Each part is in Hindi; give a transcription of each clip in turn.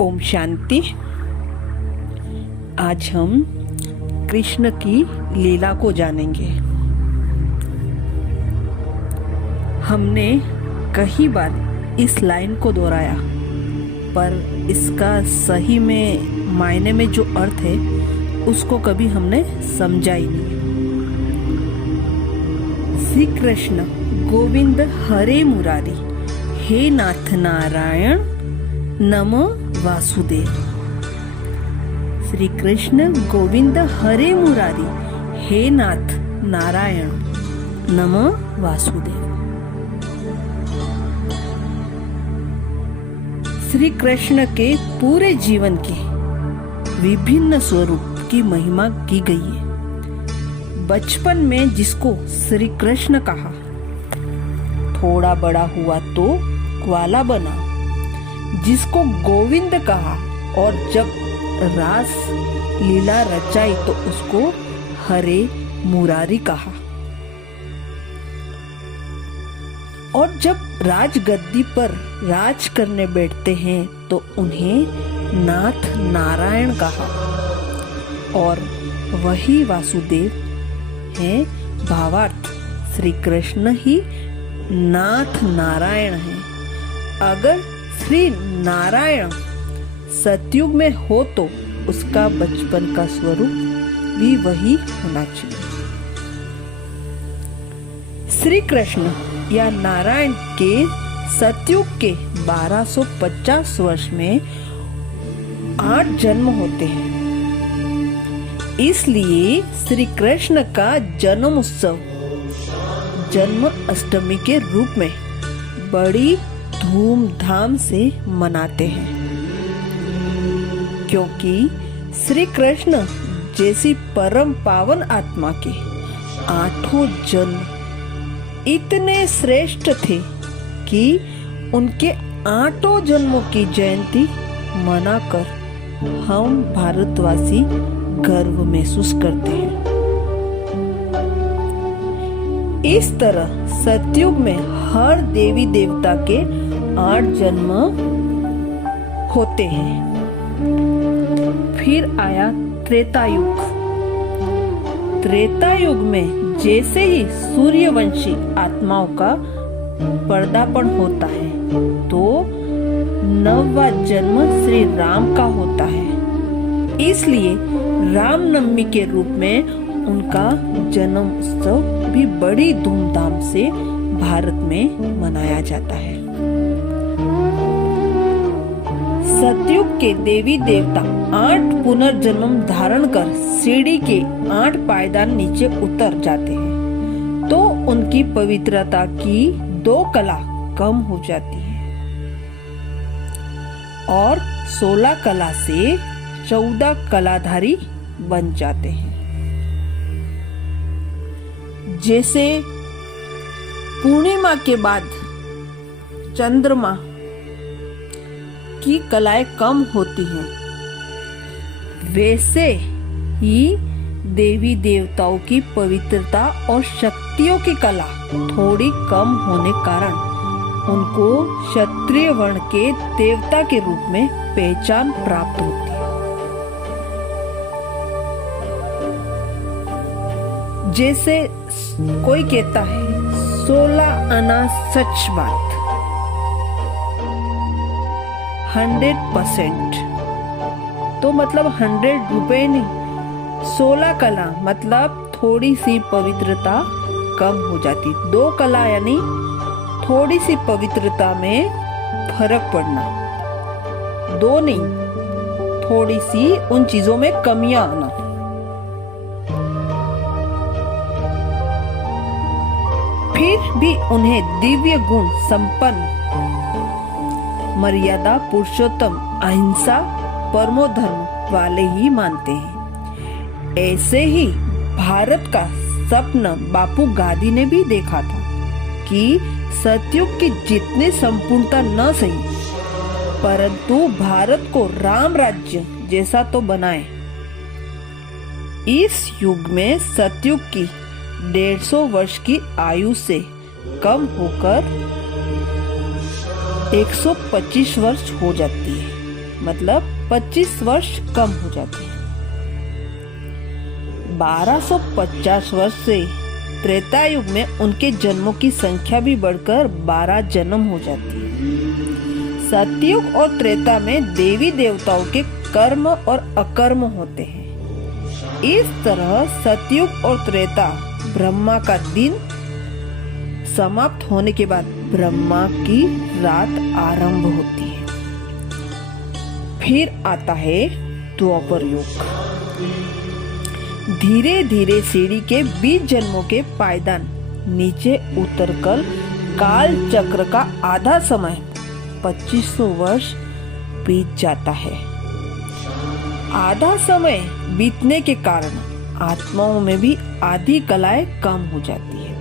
ओम शांति। आज हम कृष्ण की लीला को जानेंगे। हमने कई बार इस लाइन को दोहराया, पर इसका सही में मायने में जो अर्थ है उसको कभी हमने समझा ही नहीं। श्री कृष्ण गोविंद हरे मुरारी, हे नाथ नारायण नमो वासुदेव। श्री कृष्ण गोविंद हरे मुरारी, हे नाथ नारायण नमो वासुदेव। श्री कृष्ण के पूरे जीवन के विभिन्न स्वरूप की महिमा की गई है। बचपन में जिसको श्री कृष्ण कहा, थोड़ा बड़ा हुआ तो ग्वाला बना, जिसको गोविंद कहा, और जब रास लीला रचाई तो उसको हरे मुरारी कहा। और जब राजगद्दी पर राज करने बैठते हैं तो उन्हें नाथ नारायण कहा, और वही वासुदेव हैं। भावार्थ, श्री कृष्ण ही नाथ नारायण हैं। अगर श्री नारायण सतयुग में हो तो उसका बचपन का स्वरूप भी वही होना चाहिए। श्री कृष्ण या नारायण के सतयुग के 1250 वर्ष में 8 जन्म होते हैं। इसलिए श्री कृष्ण का जन्म उत्सव जन्म अष्टमी के रूप में बड़ी धूमधाम से मनाते हैं, क्योंकि श्री कृष्ण जैसी परम पावन आत्मा के 8 जन्म इतने श्रेष्ठ थे कि उनके 8 जन्मों की जयंती मनाकर हम भारतवासी गर्व महसूस करते हैं। इस तरह सतयुग में हर देवी देवता के 8 जन्म होते हैं। फिर आया त्रेता युग। त्रेता युग में जैसे ही सूर्यवंशी आत्माओं का पर्दापण होता है तो 9वां जन्म श्री राम का होता है। इसलिए रामनवमी के रूप में उनका जन्म उत्सव भी बड़ी धूमधाम से भारत में मनाया जाता है। सतयुग के देवी देवता 8 पुनर्जन्म धारण कर सीढ़ी के 8 पायदान नीचे उतर जाते हैं तो उनकी पवित्रता की 2 कला कम हो जाती है और 16 कला से 14 कलाधारी बन जाते हैं। जैसे पूर्णिमा के बाद चंद्रमा की कलाएं कम होती हैं, वैसे ही देवी देवताओं की पवित्रता और शक्तियों की कला थोड़ी कम होने कारण उनको क्षत्रिय वर्ण के देवता के रूप में पहचान प्राप्त होती है। जैसे कोई कहता है 16 आना सच बात, 100%, तो मतलब 100 रुपए नहीं, 16 कला मतलब थोड़ी सी पवित्रता कम हो जाती। 2 कला यानी थोड़ी सी पवित्रता में फर्क पड़ना, 2 नहीं, थोड़ी सी उन चीजों में कमियां आना। फिर भी उन्हें दिव्य गुण संपन्न, मर्यादा पुरुषोत्तम, अहिंसा, परमो धर्म वाले ही मानते हैं। ऐसे ही भारत का सपना बापू गांधी ने भी देखा था कि सतयुग की जितनी संपूर्णता न सही, परंतु भारत को राम राज्य जैसा तो बनाए। इस युग में सतयुग की 150 वर्ष की आयु से कम होकर 125 वर्ष हो जाती है। मतलब 25 वर्ष कम हो जाती है। 1250 वर्ष से त्रेता युग में उनके जन्मों की संख्या भी बढ़कर 12 जन्म हो जाती है। सतयुग और त्रेता में देवी देवताओं के कर्म और अकर्म होते हैं। इस तरह सतयुग और त्रेता ब्रह्मा का दिन समाप्त होने के बाद ब्रह्मा की रात आरंभ होती है। फिर आता है द्वापर युग। धीरे धीरे सीढ़ी के 20 जन्मों के पायदान नीचे उतरकर काल चक्र का आधा समय 2500 वर्ष बीत जाता है। आधा समय बीतने के कारण आत्माओं में भी आधी कलाएं कम हो जाती है।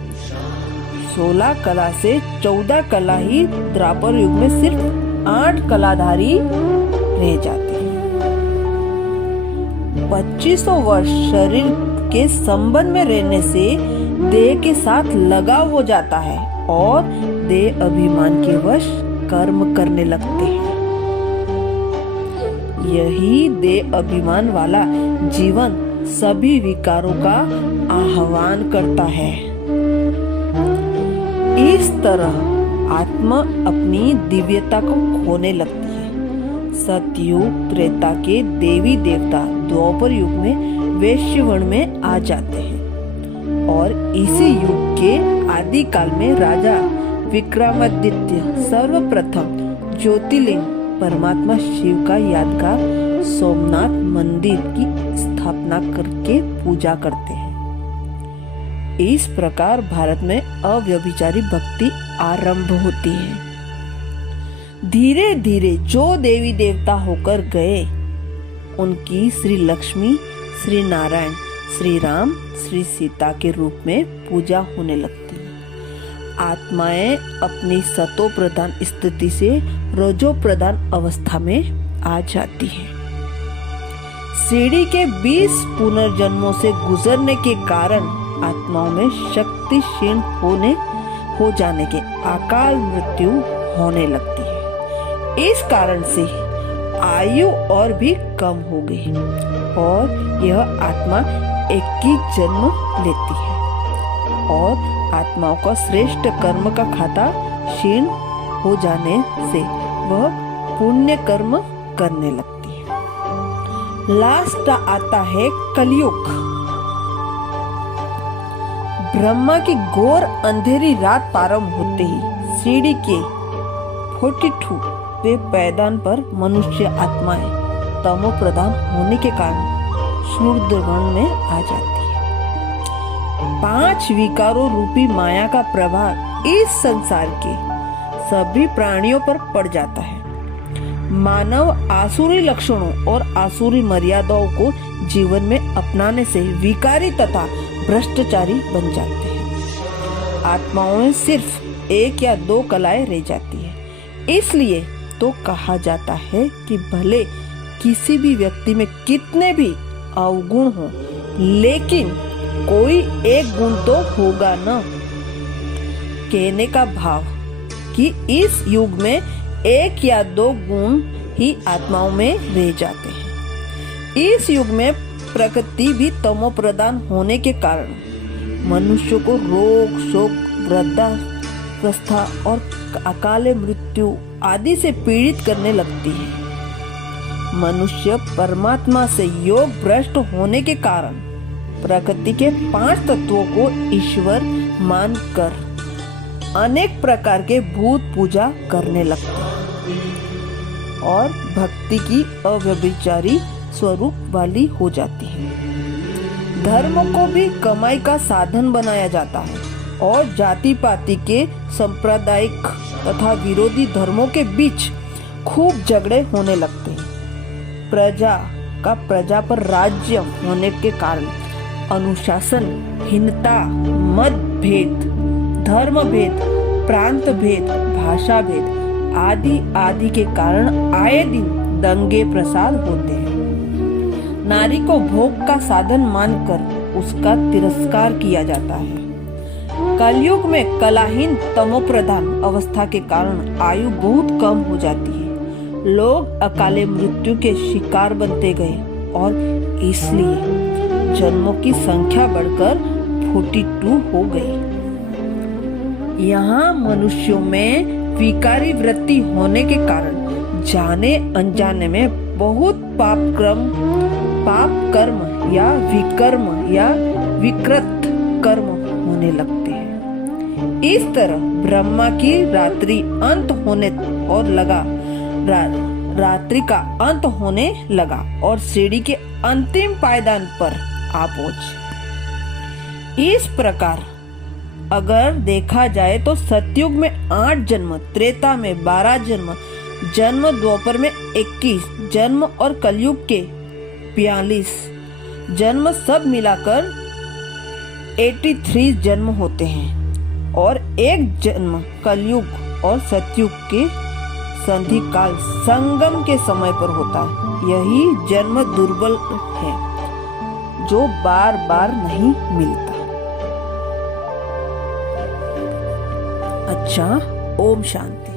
16 कला से 14 कला ही द्वापर युग में सिर्फ 8 कलाधारी रह जाते हैं। 2500 वर्ष शरीर के संबंध में रहने से देह के साथ लगाव हो जाता है और देह अभिमान के वश कर्म करने लगते हैं। यही देह अभिमान वाला जीवन सभी विकारों का आह्वान करता है। इस तरह आत्मा अपनी दिव्यता को खोने लगती है। सतयुग त्रेता के देवी देवता द्वापर युग में वैश्य वर्ण में आ जाते हैं और इसी युग के आदि काल में राजा विक्रमादित्य सर्वप्रथम ज्योतिर्लिंग परमात्मा शिव का यादगार सोमनाथ मंदिर की स्थापना करके पूजा करते हैं। इस प्रकार भारत में अव्यभिचारी भक्ति आरंभ होती है। धीरे धीरे जो देवी देवता होकर गए उनकी श्री लक्ष्मी, श्री नारायण, श्री राम, श्री सीता के रूप में पूजा होने लगती है। आत्माएं अपनी सतो प्रधान स्थिति से रजो प्रधान अवस्था में आ जाती है। सीढ़ी के 20 पुनर्जन्मों से गुजरने के कारण आत्माओं में शक्ति क्षीण हो जाने के अकाल मृत्यु होने लगती है। इस कारण से आयु और भी कम हो गई और यह आत्मा एक ही जन्म लेती है और आत्माओं का श्रेष्ठ कर्म का खाता क्षीण हो जाने से वह पुण्य कर्म करने लगती है। लास्ट आता है कलयुग। ब्रह्मा की घोर अंधेरी रात प्रारंभ होते ही सीढ़ी के 42 वे पैदान पर मनुष्य आत्माएं तमो प्रधान होने के कारण शूद्र वर्ण में आ जाती है। 5 विकारों रूपी माया का प्रभाव इस संसार के सभी प्राणियों पर पड़ जाता है। मानव आसुरी लक्षणों और आसुरी मर्यादाओं को जीवन में अपनाने से विकारी तथा भ्रष्टाचारी बन जाते हैं। आत्माओं में सिर्फ 1 या 2 कलाएं रह जाती है। इसलिए तो कहा जाता है कि भले किसी भी व्यक्ति में कितने भी अवगुण हो, लेकिन कोई एक गुण तो होगा न। कहने का भाव कि इस युग में 1 या 2 गुण ही आत्माओं में रह जाते हैं। इस युग में प्रकृति भी तमो प्रधान होने के कारण मनुष्य को रोग, शोक, वृद्धावस्था और अकाले मृत्यु आदि से पीड़ित करने लगती है। मनुष्य परमात्मा से योग भ्रष्ट होने के कारण प्रकृति के 5 तत्वों को ईश्वर मानकर अनेक प्रकार के भूत पूजा करने लगता है और भक्ति की अव्यभिचारी स्वरूप वाली हो जाती है। धर्म को भी कमाई का साधन बनाया जाता है और जाति पाति के सांप्रदायिक तथा विरोधी धर्मों के बीच खूब झगड़े होने लगते हैं। प्रजा का प्रजा पर राज्य होने के कारण अनुशासन हीनता, मत भेद, धर्म भेद, प्रांत भेद, भाषा भेद आदि आदि के कारण आए दिन दंगे प्रसाद होते हैं। नारी को भोग का साधन मानकर उसका तिरस्कार किया जाता है। कलयुग में कलाहीन तमोप्रधान अवस्था के कारण आयु बहुत कम हो जाती है। लोग अकाले मृत्यु के शिकार बनते गए और इसलिए जन्मों की संख्या बढ़कर 42 हो गई। यहाँ मनुष्यों में विकारी वृत्ति होने के कारण जाने अनजाने में बहुत पाप कर्म या विकर्म या विकृत कर्म होने लगते हैं। इस तरह ब्रह्मा की रात्रि अंत होने और लगा रात्रि का अंत होने लगा और सीढ़ी के अंतिम पायदान पर आ पहुंचे। इस प्रकार अगर देखा जाए तो सतयुग में 8 जन्म, त्रेता में 12 जन्म द्वापर में 21 जन्म और कलयुग के 42 जन्म सब मिलाकर 83 जन्म होते हैं और एक जन्म कलयुग और सतयुग के संधि काल संगम के समय पर होता है। यही जन्म दुर्बल है जो बार बार नहीं मिलता। अच्छा, ओम शांति।